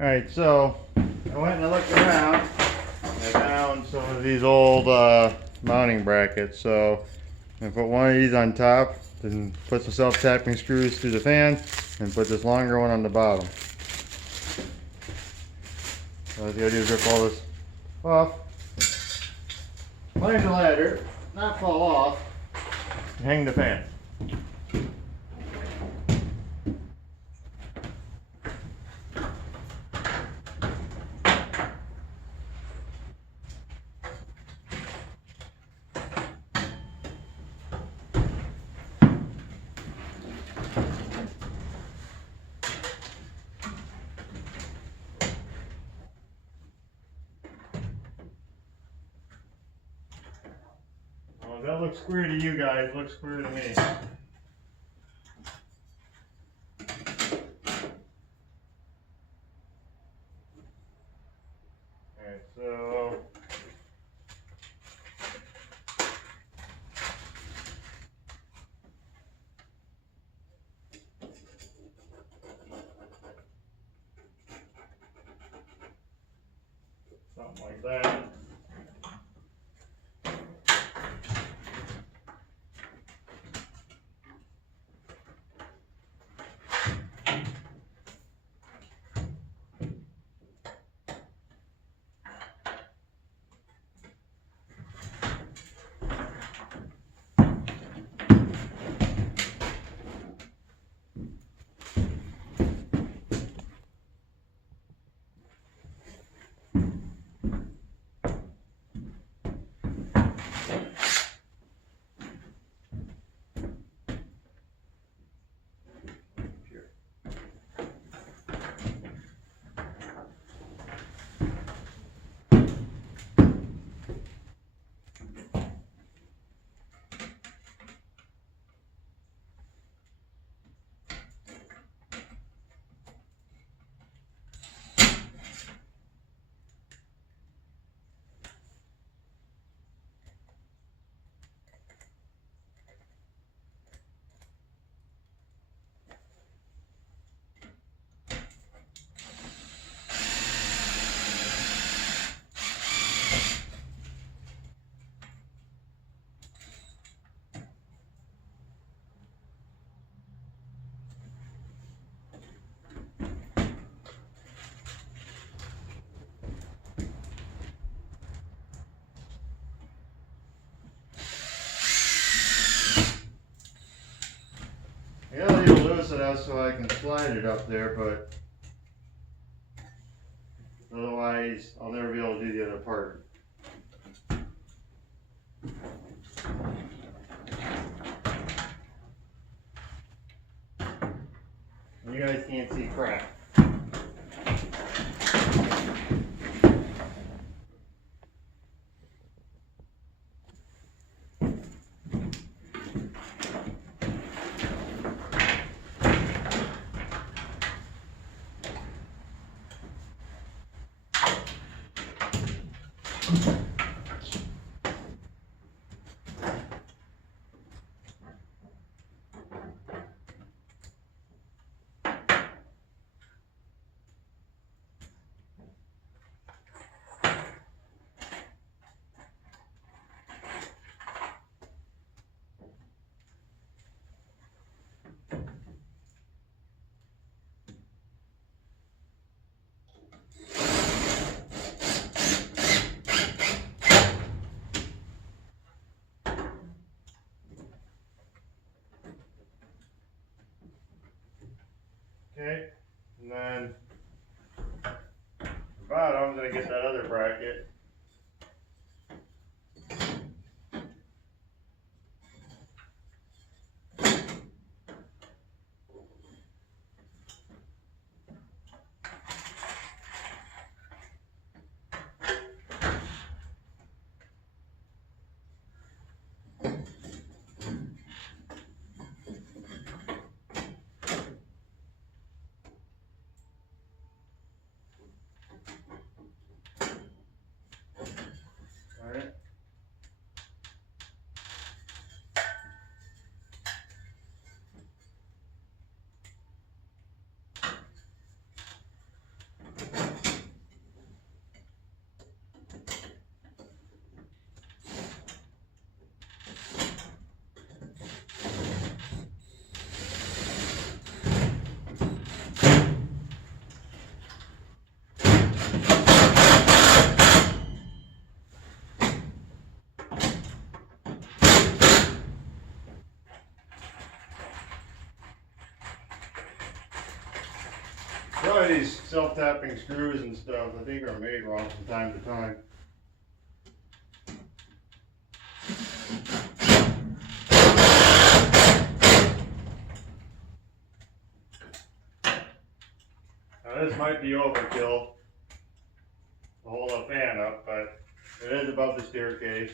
Alright, so I went and I looked around and I found some of these old mounting brackets. So I'm going to put one of these on top, then put some self-tapping screws through the fan, and put this longer one on the bottom. So what the idea is rip all this off, find the ladder, not fall off, and hang the fan. Well, if that looks square to you guys, it looks square to me. Alright, so something like that. I gotta leave a loose it out so I can slide it up there, but otherwise I'll never be able to do the other part. You guys can't see crap. Okay, and then the bottom, I'm going to get that other bracket. these self-tapping screws and stuff, I think, are made wrong from time to time. Now this might be overkill to hold a fan up, but it is above the staircase.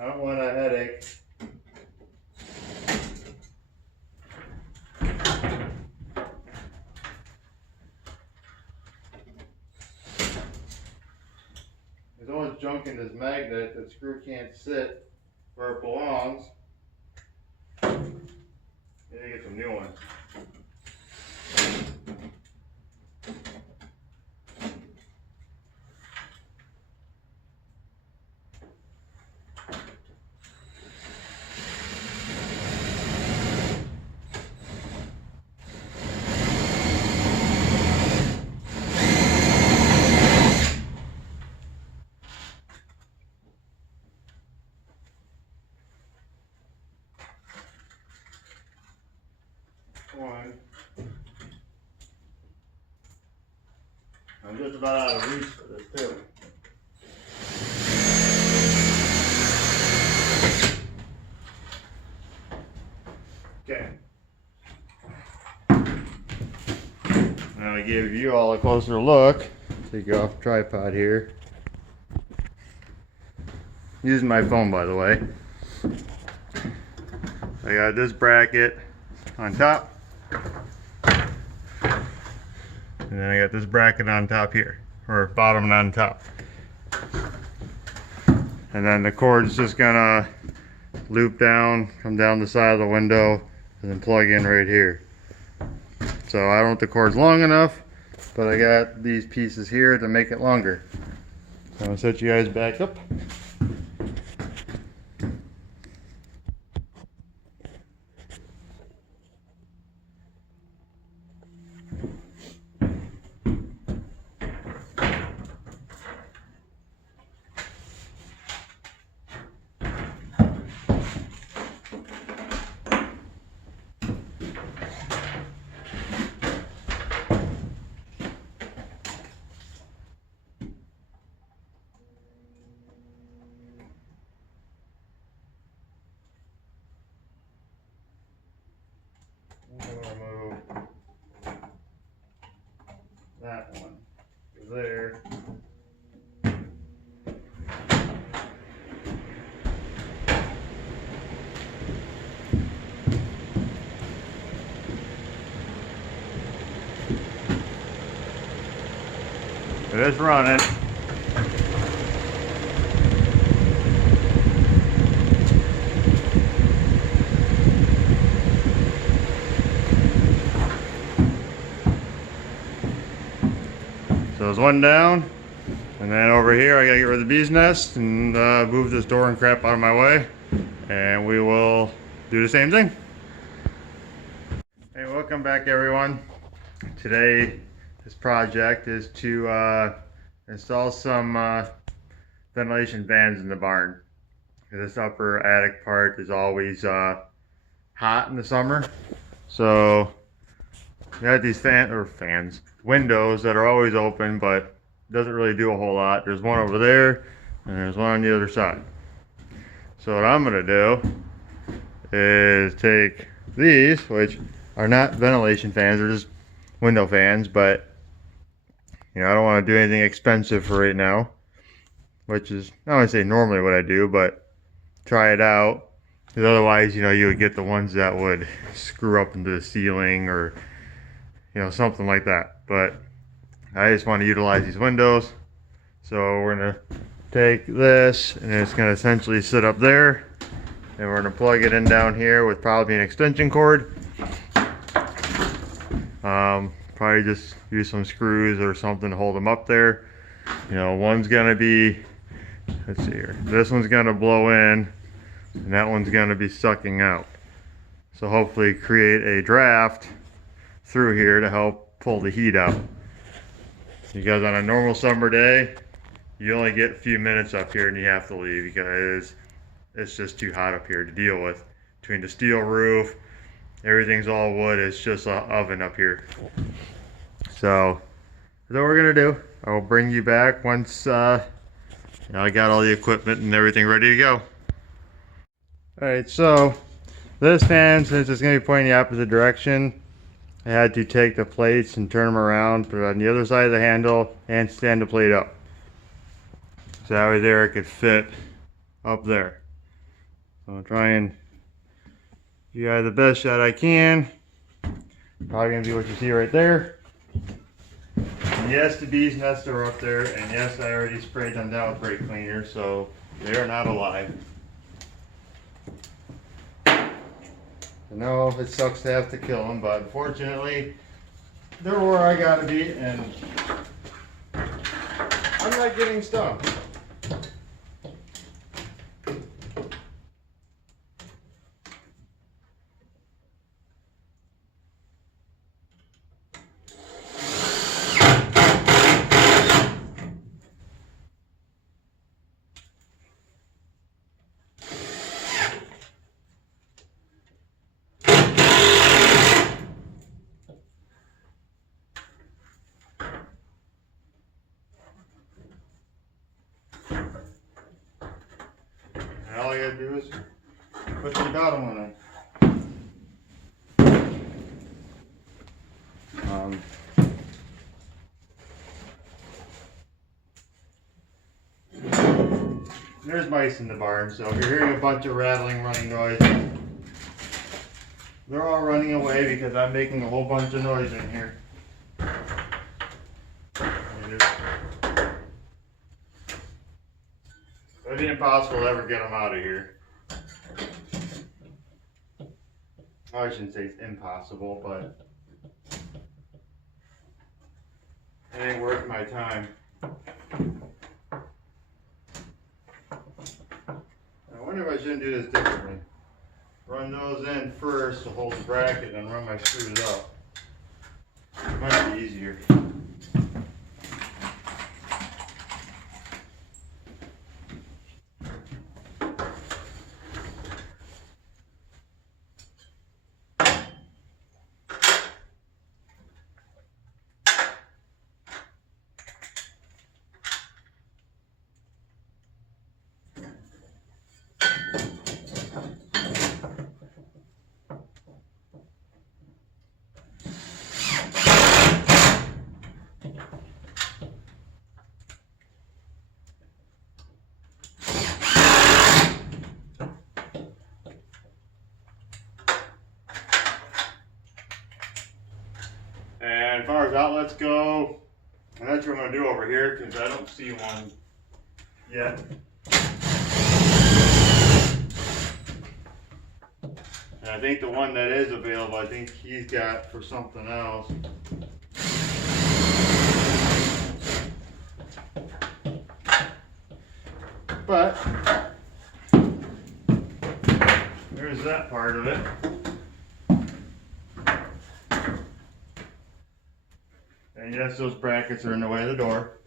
I don't want a headache. There's always junk in this magnet. The screw can't sit where it belongs. I need to get some new ones. One. I'm just about out of reach for this too. Okay. Now I give you all a closer look. Take you off tripod here. Using my phone, by the way. I got this bracket on top. And then I got this bracket on top here, or bottom and on top. And then the cord's just gonna loop down, come down the side of the window, and then plug in right here. So I don't think the cord's long enough, but I got these pieces here to make it longer. So I'm gonna set you guys back up. I'm gonna move that one to there. It is running. So there's one down, and then over here I gotta get rid of the bee's nest and move this door and crap out of my way, and we will do the same thing. Hey, welcome back everyone. Today this project is to install some ventilation fans in the barn. This upper attic part is always hot in the summer, so we got these windows that are always open, but doesn't really do a whole lot. There's one over there, and there's one on the other side. So what I'm gonna do is take these, which are not ventilation fans, they're just window fans, but you know, I don't want to do anything expensive for right now, which is not want to say normally what I do, but try it out, because otherwise, you know, you would get the ones that would screw up into the ceiling or, you know, something like that. But I just want to utilize these windows, so we're gonna take this and it's gonna essentially sit up there, and we're gonna plug it in down here with probably an extension cord. Probably just use some screws or something to hold them up there. You know, one's gonna be, let's see here, this one's gonna blow in and that one's gonna be sucking out, so hopefully create a draft through here to help pull the heat out, because on a normal summer day you only get a few minutes up here and you have to leave because it's just too hot up here to deal with, between the steel roof Everything's all wood. It's just an oven up here. So that's what we're gonna do. I will bring you back once I got all the equipment and everything ready to go. Alright, so this fan, since it's going to be pointing the opposite direction, I had to take the plates and turn them around, put it on the other side of the handle, and stand the plate up. So that way there it could fit up there. So I'll try and give you guys the best shot I can. Probably going to be what you see right there. And yes, the bees' nests are up there, and yes, I already sprayed them down with brake cleaner, so they are not alive. I know it sucks to have to kill them, but unfortunately, they're where I gotta be, and I'm not getting stung. And all you gotta do is put the bottom one in. There's mice in the barn, so if you're hearing a bunch of rattling, running noise, they're all running away because I'm making a whole bunch of noise in here. It'd be impossible to ever get them out of here. I shouldn't say it's impossible, but it ain't worth my time. I wonder if I shouldn't do this differently. Run those in first to hold the bracket and run my screws up. It might be easier. And as far as outlets go, and that's what I'm going to do over here because I don't see one yet. And I think the one that is available, I think he's got for something else. But there's that part of it. And yes, those brackets are in the way of the door.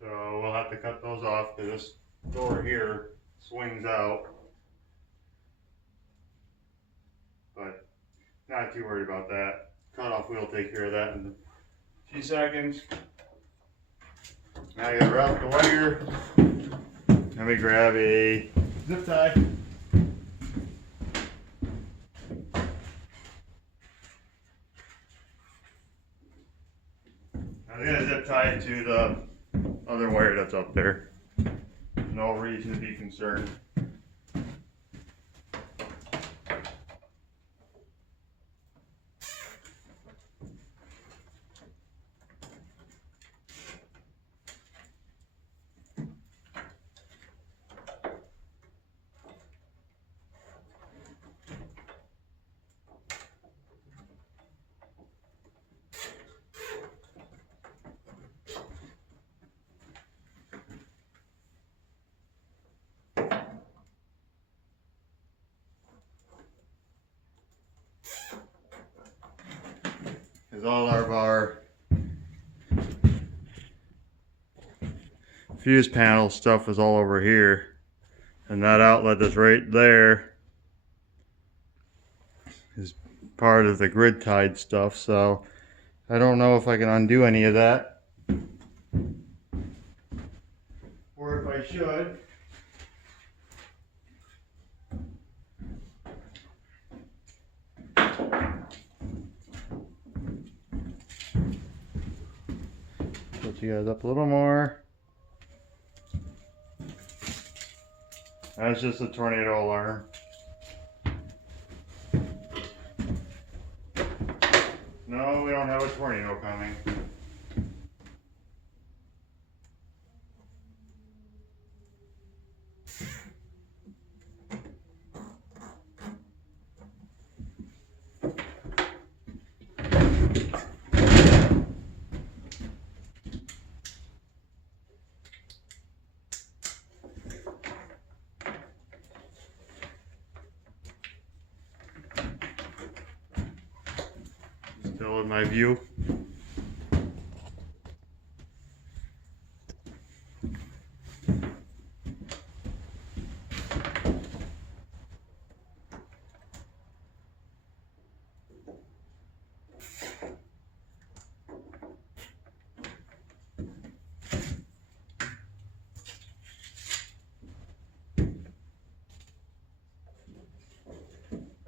So we'll have to cut those off because this door here swings out. But not too worried about that. Cutoff wheel will take care of that in a few seconds. Now I gotta route the wire. Let me grab a zip tie. I'm gonna zip tie it to the other wire that's up there. No reason to be concerned. Because all of our fuse panel stuff is all over here. And that outlet that's right there is part of the grid tied stuff, so I don't know if I can undo any of that. Or if I should. Put you guys up a little more. That's just a tornado alarm. No, we don't have a tornado coming. Still in my view.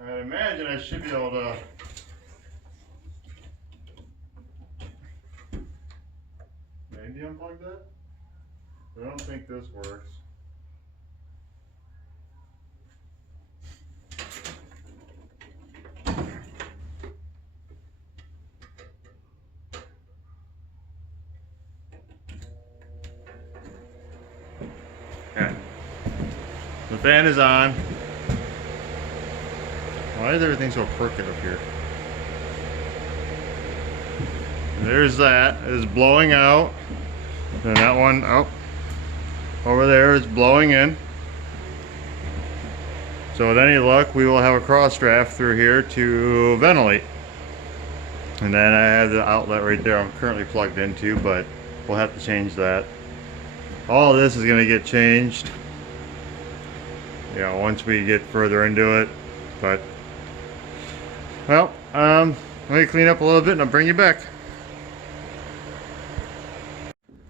I imagine I should be able to maybe unplug that? I don't think this works. Okay. The fan is on. Why is everything so crooked up here? There's that. It's blowing out. And that one up over there is blowing in. So with any luck, we will have a cross draft through here to ventilate. And then I have the outlet right there I'm currently plugged into, but we'll have to change that. All of this is going to get changed, you know, once we get further into it. But, well, let me clean up a little bit and I'll bring you back.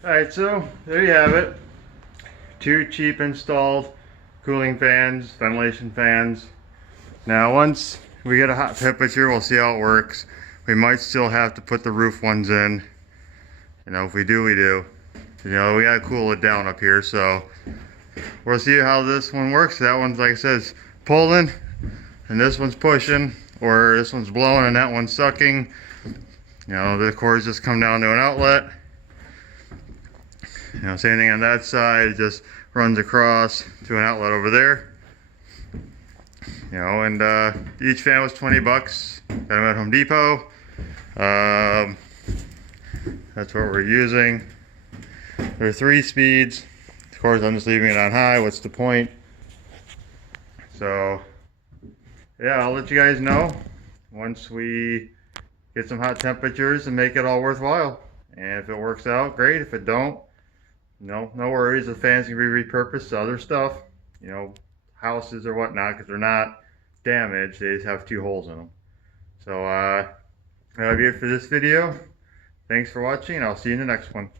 Alright, so there you have it. 2 cheap installed cooling fans, ventilation fans. Now once we get a hot temperature, we'll see how it works. We might still have to put the roof ones in. You know, if we do, we do. You know, we gotta cool it down up here, so we'll see how this one works. That one's, like I said, is pulling, and this one's pushing, or this one's blowing and that one's sucking. You know, the cords just come down to an outlet. You know, same thing on that side, it just runs across to an outlet over there. You know, and each fan was 20 bucks. Got them at Home Depot. That's what we're using. There are 3 speeds. Of course, I'm just leaving it on high. What's the point? So, yeah, I'll let you guys know once we get some hot temperatures and make it all worthwhile. And if it works out, great. If it don't, no worries. The fans can be repurposed to other stuff, you know, houses or whatnot, because they're not damaged. They just have 2 holes in them. So that'll be it for this video. Thanks for watching, and I'll see you in the next one.